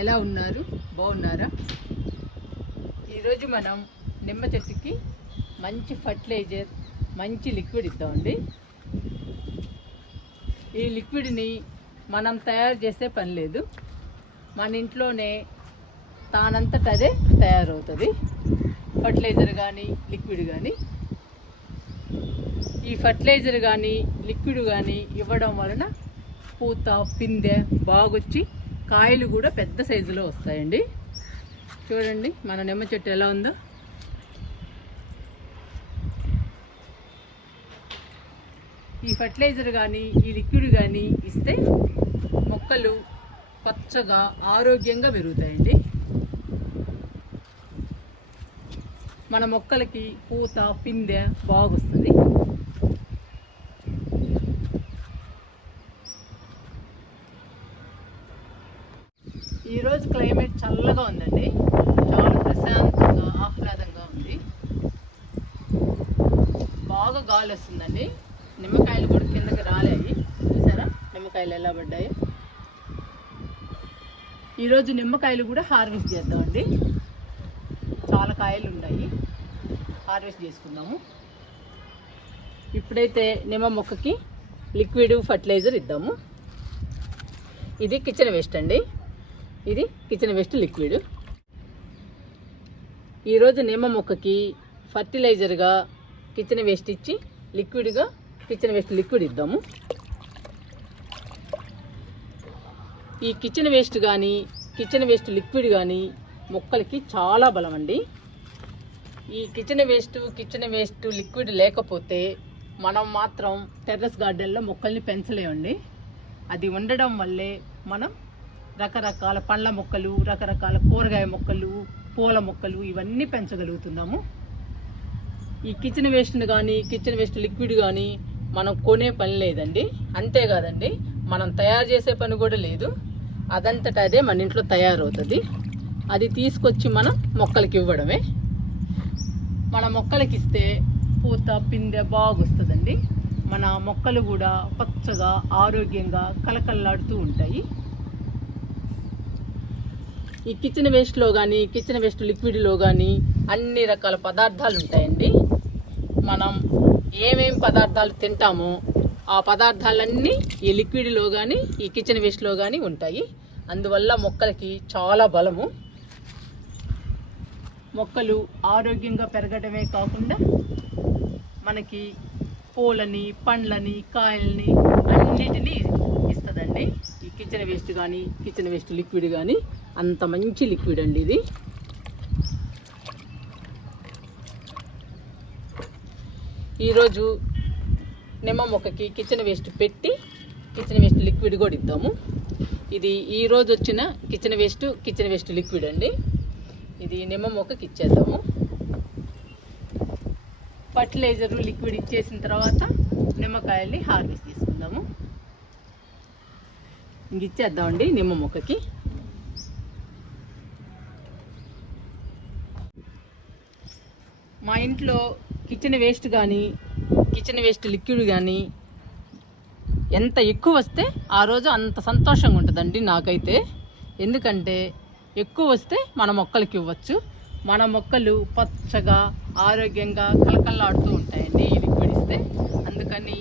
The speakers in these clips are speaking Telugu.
ఎలా ఉన్నారు? బాగున్నారా? ఈరోజు మనం నిమ్మ చెట్టుకి మంచి ఫర్టిలైజర్, మంచి లిక్విడ్ ఇద్దామండి. ఈ లిక్విడ్ని మనం తయారు చేసే పని లేదు, మన ఇంట్లోనే తానంతట అదే తయారవుతుంది. ఫర్టిలైజర్ కానీ లిక్విడ్ కానీ, ఈ ఫర్టిలైజర్ కానీ లిక్విడ్ కానీ ఇవ్వడం వలన పూత పిందె బాగొచ్చి కాయలు కూడా పెద్ద సైజులో వస్తాయండి. చూడండి మన నిమ్మ చెట్టు ఎలా ఉందో. ఈ ఫర్టిలైజర్ కానీ ఈ లిక్విడ్ కానీ ఇస్తే మొక్కలు పచ్చగా ఆరోగ్యంగా పెరుగుతాయండి. మన మొక్కలకి పూత పిందె బాగొస్తుంది. ఈరోజు క్లైమేట్ చల్లగా ఉందండి, చాలా ప్రశాంతంగా ఆహ్లాదంగా ఉంది. బాగా గాలి వస్తుందండి. నిమ్మకాయలు కూడా కిందకి రాలేవి, చూసారా నిమ్మకాయలు ఎలా పడ్డాయి. ఈరోజు నిమ్మకాయలు కూడా హార్వెస్ట్ చేద్దామండి. చాలా కాయలు ఉన్నాయి, హార్వెస్ట్ చేసుకుందాము. ఇప్పుడైతే నిమ్మ మొక్కకి లిక్విడ్ ఫర్టిలైజర్ ఇద్దాము. ఇది కిచెన్ వేస్ట్ అండి, ఇది కిచెన్ వేస్ట్ లిక్విడ్. ఈరోజు నిమ్మ మొక్కకి ఫర్టిలైజర్గా కిచెన్ వేస్ట్ ఇచ్చి లిక్విడ్గా కిచెన్ వేస్ట్ లిక్విడ్ ఇద్దాము. ఈ కిచెన్ వేస్ట్ కానీ కిచెన్ వేస్ట్ లిక్విడ్ కానీ మొక్కలకి చాలా బలం అండి. ఈ కిచెన్ వేస్ట్ లిక్విడ్ లేకపోతే మనం మాత్రం టెర్రస్ గార్డెన్లో మొక్కల్ని పెంచలేమండి. అది ఉండడం వల్లే మనం రకరకాల పండ్ల మొక్కలు, రకరకాల కూరగాయ మొక్కలు, పూల మొక్కలు ఇవన్నీ పెంచగలుగుతున్నాము. ఈ కిచెన్ వేస్ట్ని కానీ కిచెన్ వేస్ట్ లిక్విడ్ కానీ మనం కొనే పని లేదండి. అంతేకాదండి, మనం తయారు చేసే పని కూడా లేదు. అదంతటా అదే మన ఇంట్లో తయారవుతుంది. అది తీసుకొచ్చి మనం మొక్కలకి ఇవ్వడమే. మన మొక్కలకి ఇస్తే పూత పిందె బాగొస్తుందండి. మన మొక్కలు కూడా పచ్చగా ఆరోగ్యంగా కలకల్లాడుతూ ఉంటాయి. ఈ కిచెన్ వేస్ట్లో కానీ కిచెన్ వేస్ట్ లిక్విడ్లో కానీ అన్ని రకాల పదార్థాలు ఉంటాయండి. మనం ఏమేం పదార్థాలు తింటామో ఆ పదార్థాలన్నీ ఈ లిక్విడ్లో కానీ ఈ కిచెన్ వేస్ట్లో కానీ ఉంటాయి. అందువల్ల మొక్కలకి చాలా బలము. మొక్కలు ఆరోగ్యంగా పెరగడమే కాకుండా మనకి పూలని, పండ్లని, కాయల్ని అన్నిటినీ ఇస్తుందండి. ఈ కిచెన్ వేస్ట్ కానీ కిచెన్ వేస్ట్ లిక్విడ్ కానీ అంత మంచి లిక్విడ్ అండి ఇది. ఈరోజు నిమ్మ మొక్కకి కిచెన్ వేస్ట్ పెట్టి కిచెన్ వేస్ట్ లిక్విడ్ కూడా ఇద్దాము. ఇది ఈరోజు వచ్చిన కిచెన్ వేస్ట్ లిక్విడ్ అండి. ఇది నిమ్మ మొక్కకి ఇచ్చేద్దాము. ఫర్టిలైజర్ లిక్విడ్ ఇచ్చేసిన తర్వాత నిమ్మకాయల్ని హార్వెస్ట్ చేసుకుందాము. ఇంక ఇచ్చేద్దామండి నిమ్మ మొక్కకి. మా ఇంట్లో కిచెన్ వేస్ట్ కానీ కిచెన్ వేస్ట్ లిక్విడ్ కానీ ఎంత ఎక్కువ వస్తే ఆ రోజు అంత సంతోషంగా ఉంటుందండి నాకైతే. ఎందుకంటే ఎక్కువ వస్తే మన మొక్కలకి ఇవ్వచ్చు. మన మొక్కలు పచ్చగా ఆరోగ్యంగా కలకల్లాడుతూ ఉంటాయండి ఈ లిక్విడ్ ఇస్తే. అందుకని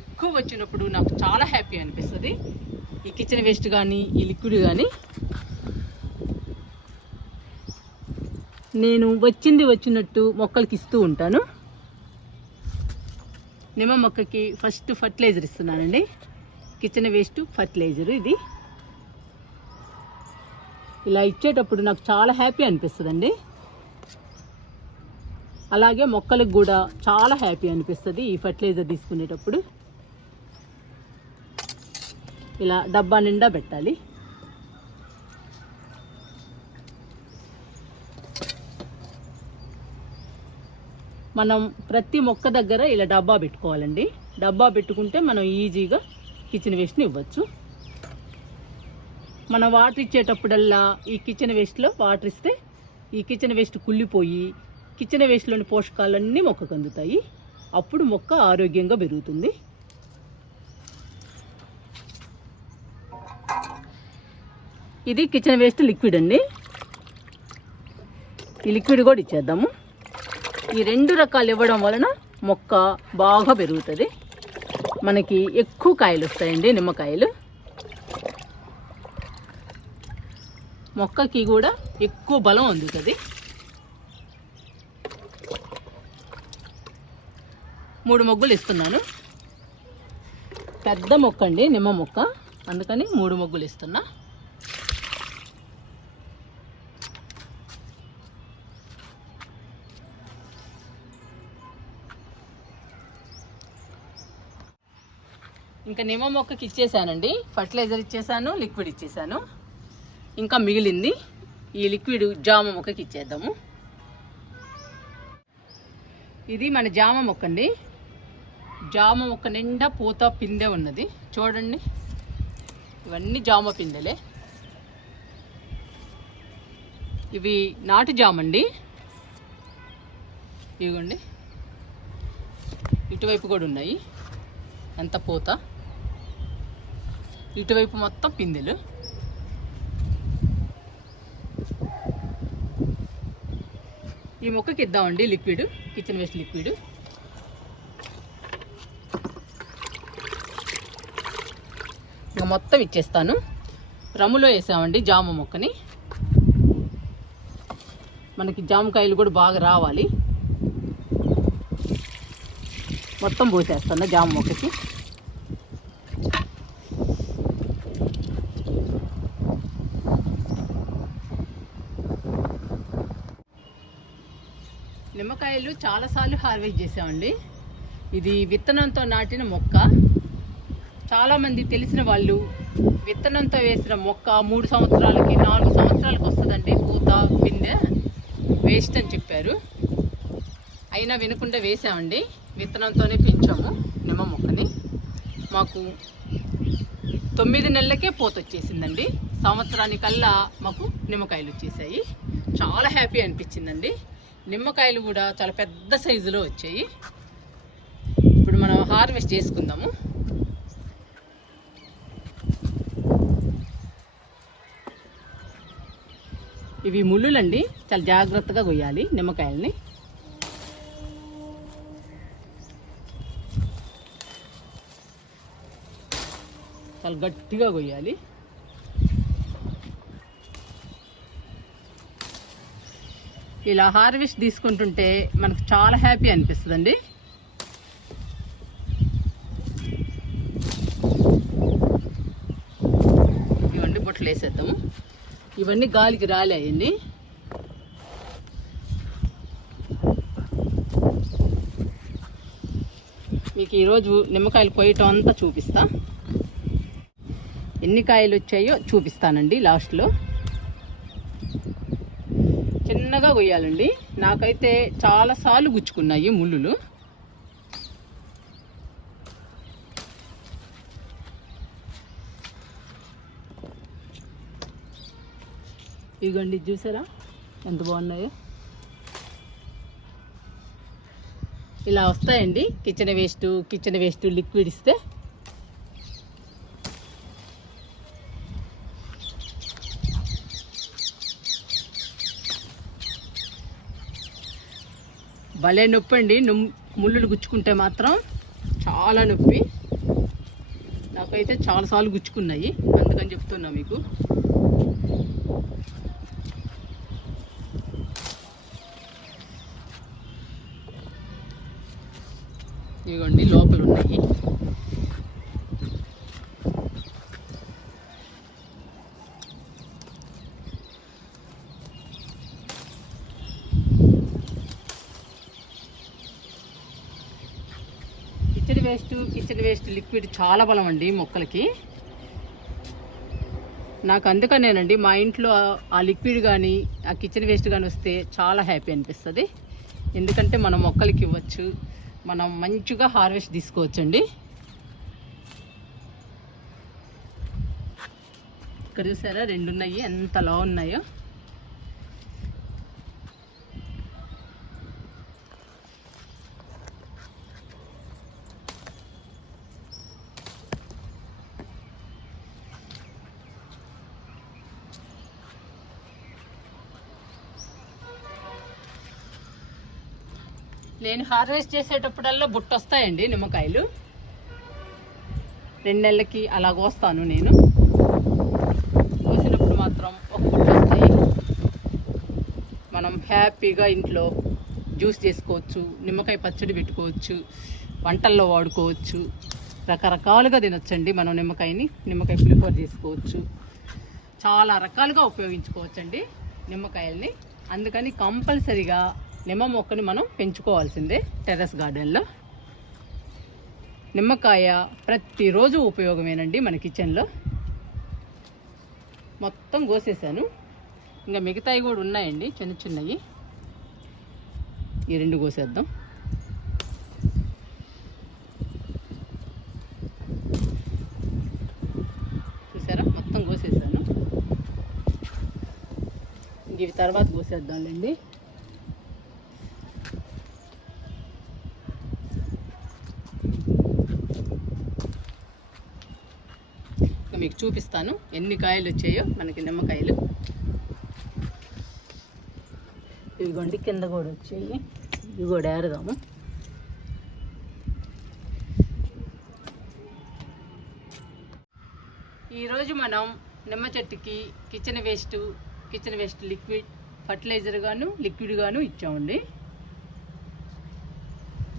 ఎక్కువ వచ్చినప్పుడు నాకు చాలా హ్యాపీ అనిపిస్తుంది. ఈ కిచెన్ వేస్ట్ కానీ ఈ లిక్విడ్ కానీ నేను వచ్చినట్టు మొక్కలకి ఇస్తూ ఉంటాను. నిమ్మ మొక్కకి ఫస్ట్ ఫర్టిలైజర్ ఇస్తున్నానండి. కిచెన్ వేస్ట్ ఫర్టిలైజర్ ఇది. ఇలా ఇచ్చేటప్పుడు నాకు చాలా హ్యాపీ అనిపిస్తుందండి. అలాగే మొక్కలకు కూడా చాలా హ్యాపీ అనిపిస్తుంది ఈ ఫర్టిలైజర్ తీసుకునేటప్పుడు. ఇలా డబ్బా నిండా పెట్టాలి. మనం ప్రతి మొక్క దగ్గర ఇలా డబ్బా పెట్టుకోవాలండి. డబ్బా పెట్టుకుంటే మనం ఈజీగా కిచెన్ వేస్ట్ని ఇవ్వచ్చు. మనం వాటర్ ఇచ్చేటప్పుడల్లా ఈ కిచెన్ వేస్ట్లో వాటర్ ఇస్తే ఈ కిచెన్ వేస్ట్ కుళ్ళిపోయి కిచెన్ వేస్ట్లోని పోషకాలన్నీ మొక్కకు అందుతాయి. అప్పుడు మొక్క ఆరోగ్యంగా పెరుగుతుంది. ఇది కిచెన్ వేస్ట్ లిక్విడ్ అండి. ఈ లిక్విడ్ కూడా ఇచ్చేద్దాము. ఈ 2 రకాలు ఇవ్వడం వలన మొక్క బాగా పెరుగుతుంది. మనకి ఎక్కువ కాయలు వస్తాయండి నిమ్మకాయలు. మొక్కకి కూడా ఎక్కువ బలం అందుతుంది. 3 మొగ్గలు ఇస్తున్నాను. పెద్ద మొక్క అండి నిమ్మ మొక్క, అందుకని 3 మొగ్గలు ఇస్తున్నా. ఇంకా నిమ్మ మొక్కకి ఇచ్చేసానండి. ఫర్టిలైజర్ ఇచ్చేసాను, లిక్విడ్ ఇచ్చేసాను. ఇంకా మిగిలింది ఈ లిక్విడ్ జామ మొక్కకి ఇచ్చేద్దాము. ఇది మన జామ మొక్క అండి. జామ మొక్క నిండా పూత పిందె ఉన్నది చూడండి. ఇవన్నీ జామ పిందెలే. ఇవి నాటు జామ అండి. ఇదిగోండి, ఇటువైపు కూడా ఉన్నాయి. అంత పూత, ఇటువైపు మొత్తం పిందెలు. ఈ మొక్కకి ఇద్దామండి లిక్విడ్, కిచెన్ వేస్ట్ లిక్విడ్. ఇంకా మొత్తం ఇచ్చేస్తాను. రమ్ములో వేసామండి జామ మొక్కని. మనకి జామకాయలు కూడా బాగా రావాలి. మొత్తం పోసేస్తాను జామ మొక్కకి. నిమ్మకాయలు చాలాసార్లు హార్వెస్ట్ చేసామండి. ఇది విత్తనంతో నాటిన మొక్క. చాలామంది తెలిసిన వాళ్ళు విత్తనంతో వేసిన మొక్క 3 సంవత్సరాలకి 4 సంవత్సరాలకు వస్తుందండి పూత పిందె, వేస్ట్ అని చెప్పారు. అయినా వినకుండా వేసామండి. విత్తనంతోనే పెంచాము నిమ్మ మొక్కని. మాకు 9 నెలలకే పూత వచ్చేసిందండి. సంవత్సరానికల్లా మాకు నిమ్మకాయలు వచ్చేసాయి. చాలా హ్యాపీ అనిపించిందండి. నిమ్మకాయలు కూడా చాలా పెద్ద సైజులో వచ్చాయి. ఇప్పుడు మనం హార్వెస్ట్ చేసుకుందాము. ఇవి ముళ్ళులండి, చాలా జాగ్రత్తగా కొయ్యాలి నిమ్మకాయల్ని. చాలా గట్టిగా కొయ్యాలి. ఇలా హార్వెస్ట్ తీసుకుంటుంటే మనకు చాలా హ్యాపీ అనిపిస్తుందండి. ఇవన్నీ బొట్లు వేసేద్దాము. ఇవన్నీ గాలికి రాలేయండి. మీకు ఈరోజు నిమ్మకాయలు కొయ్యటం అంతా చూపిస్తా. ఎన్ని కాయలు వచ్చాయో చూపిస్తానండి లాస్ట్లో. చిన్నగా కొయ్యాలండి. నాకైతే చాలాసార్లు గుచ్చుకున్నాయి ముళ్ళులు. ఇదిగోండి, చూసారా ఎంత బాగున్నాయో. ఇలా వస్తాయండి కిచెన్ వేస్ట్ లిక్విడ్ ఇస్తే. భలే నొప్పి అండి. ముళ్ళులు గుచ్చుకుంటే మాత్రం చాలా నొప్పి. నాకైతే చాలాసార్లు గుచ్చుకున్నాయి, అందుకని చెప్తున్నా మీకు. ఇదిగోండి లోపల ఉన్నాయి. కిచెన్ వేస్ట్ లిక్విడ్ చాలా బలం అండి మొక్కలకి. నాకు అందుకనేనండి మా ఇంట్లో ఆ లిక్విడ్ కానీ ఆ కిచెన్ వేస్ట్ కానీ వస్తే చాలా హ్యాపీ అనిపిస్తుంది. ఎందుకంటే మన మొక్కలకి ఇవ్వచ్చు, మనం మంచిగా హార్వెస్ట్ తీసుకోవచ్చండి. ఇక్కడ చూసారా 2 ఉన్నాయి, ఎంత లా ఉన్నాయో. నేను హార్వెస్ట్ చేసేటప్పుడల్లా బుట్ట వస్తాయండి నిమ్మకాయలు. 2 నెలలకి అలా కోస్తాను నేను. కోసినప్పుడు మాత్రం ఒక బుట్ట వస్తాయి. మనం హ్యాపీగా ఇంట్లో జ్యూస్ చేసుకోవచ్చు, నిమ్మకాయ పచ్చడి పెట్టుకోవచ్చు, వంటల్లో వాడుకోవచ్చు, రకరకాలుగా తినొచ్చండి మనం నిమ్మకాయ పులిహోర చేసుకోవచ్చు, చాలా రకాలుగా ఉపయోగించుకోవచ్చండి నిమ్మకాయల్ని. అందుకని కంపల్సరిగా నిమ్మ మొక్కని మనం పెంచుకోవాల్సిందే టెర్రస్ గార్డెన్లో. నిమ్మకాయ ప్రతిరోజు ఉపయోగమేనండి మన కిచెన్లో. మొత్తం కోసేసాను, ఇంకా మిగతాయి కూడా ఉన్నాయండి చిన్నవి. ఈ 2 కోసేద్దాం. చూసారా, మొత్తం కోసేసాను. ఇవి తర్వాత కోసేద్దాంలేండి. మీకు చూపిస్తాను ఎన్ని కాయలు వచ్చాయో మనకి నిమ్మకాయలు. ఇదిగోండి, కింద కూడా వచ్చాయి, ఇవి కూడా ఏరుదాము. ఈరోజు మనం నిమ్మ చెట్టుకి కిచెన్ వేస్ట్ లిక్విడ్ ఫర్టిలైజర్ గాను లిక్విడ్ గాను ఇచ్చామండి.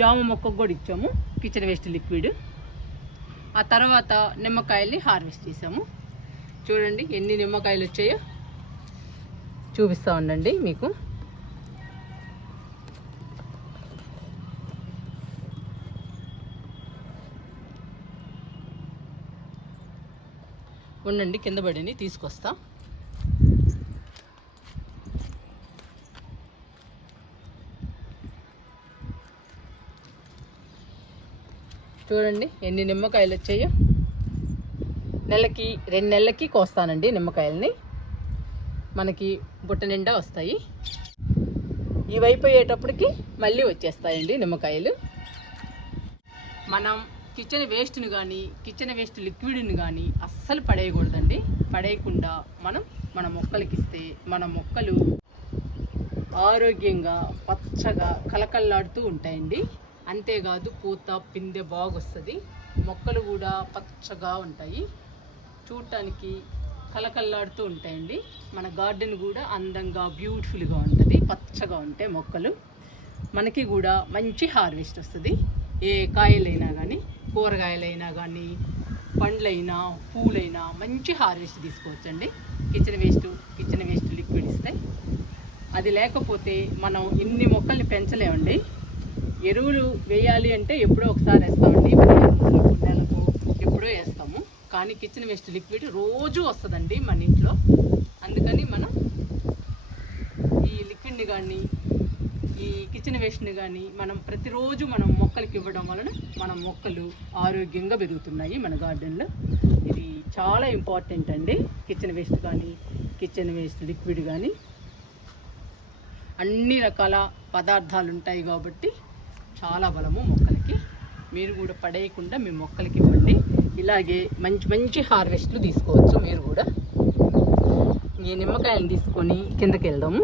జామ మొక్కకు కూడా ఇచ్చాము కిచెన్ వేస్ట్ లిక్విడ్. ఆ తర్వాత నిమ్మకాయల్ని హార్వెస్ట్ చేసాము. చూడండి ఎన్ని నిమ్మకాయలు వచ్చాయో చూపిస్తా ఉండండి మీకు. ఉండండి, కింద పడింది తీసుకొస్తా. చూడండి ఎన్ని నిమ్మకాయలు వచ్చాయో. 2 నెలలకి కోస్తానండి నిమ్మకాయలని. మనకి బుట్ట నిండా వస్తాయి. ఇవి అయిపోయేటప్పటికి మళ్ళీ వచ్చేస్తాయండి నిమ్మకాయలు. మనం కిచెన్ వేస్ట్ని కానీ కిచెన్ వేస్ట్ లిక్విడ్ని కానీ అస్సలు పడేయకూడదండి. పడేయకుండా మన మొక్కలకి ఇస్తే మన మొక్కలు ఆరోగ్యంగా పచ్చగా కలకల్లాడుతూ ఉంటాయండి. అంతేకాదు పూత పిందె బాగొస్తుంది, మొక్కలు కూడా పచ్చగా ఉంటాయి, చూడటానికి కలకల్లాడుతూ ఉంటాయండి. మన గార్డెన్ కూడా అందంగా బ్యూటిఫుల్గా ఉంటుంది, పచ్చగా ఉంటాయి మొక్కలు. మనకి కూడా మంచి హార్వెస్ట్ వస్తుంది. ఏ కాయలైనా కానీ, కూరగాయలైనా కానీ, పండ్లైనా పూలైనా మంచి హార్వెస్ట్ తీసుకోవచ్చండి కిచెన్ వేస్ట్ లిక్విడ్ ఇస్తే. అది లేకపోతే మనం ఇన్ని మొక్కల్ని పెంచలేమండి. ఎరువులు వేయాలి అంటే ఎప్పుడో ఒకసారి వేస్తామండి, 3 నెలలకు ఎప్పుడో వేస్తాము. కానీ కిచెన్ వేస్ట్ లిక్విడ్ రోజు వస్తుందండి మన ఇంట్లో. అందుకని మనం ఈ లిక్విడ్ని కానీ ఈ కిచెన్ వేస్ట్ని కానీ మనం ప్రతిరోజు మనం మొక్కలకి ఇవ్వడం వలన మన మొక్కలు ఆరోగ్యంగా పెరుగుతున్నాయి మన గార్డెన్లో. ఇది చాలా ఇంపార్టెంట్ అండి. కిచెన్ వేస్ట్ కానీ కిచెన్ వేస్ట్ లిక్విడ్ కానీ అన్ని రకాల పదార్థాలు ఉంటాయి కాబట్టి చాలా బలము మొక్కలకి. మీరు కూడా పడేయకుండా మీ మొక్కలకి ఇవ్వండి. ఇలాగే మంచి హార్వెస్ట్లు తీసుకోవచ్చు మీరు కూడా. ఈ నిమ్మకాయలు తీసుకొని కిందకి వెళ్దాము.